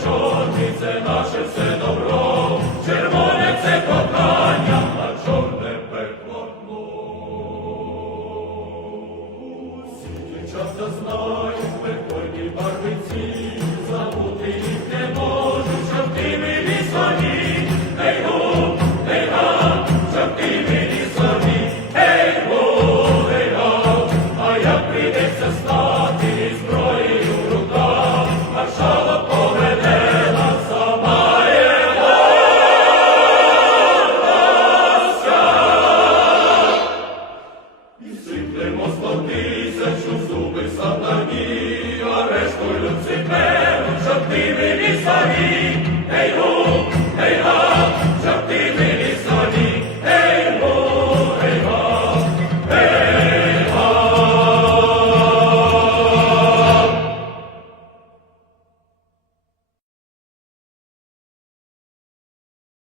Чорний це наше все добро, червоне це кохання, а чорне пекло дно. Усі часто знають прикольні барвиці, забути їх не можуть щоб ти мені собі,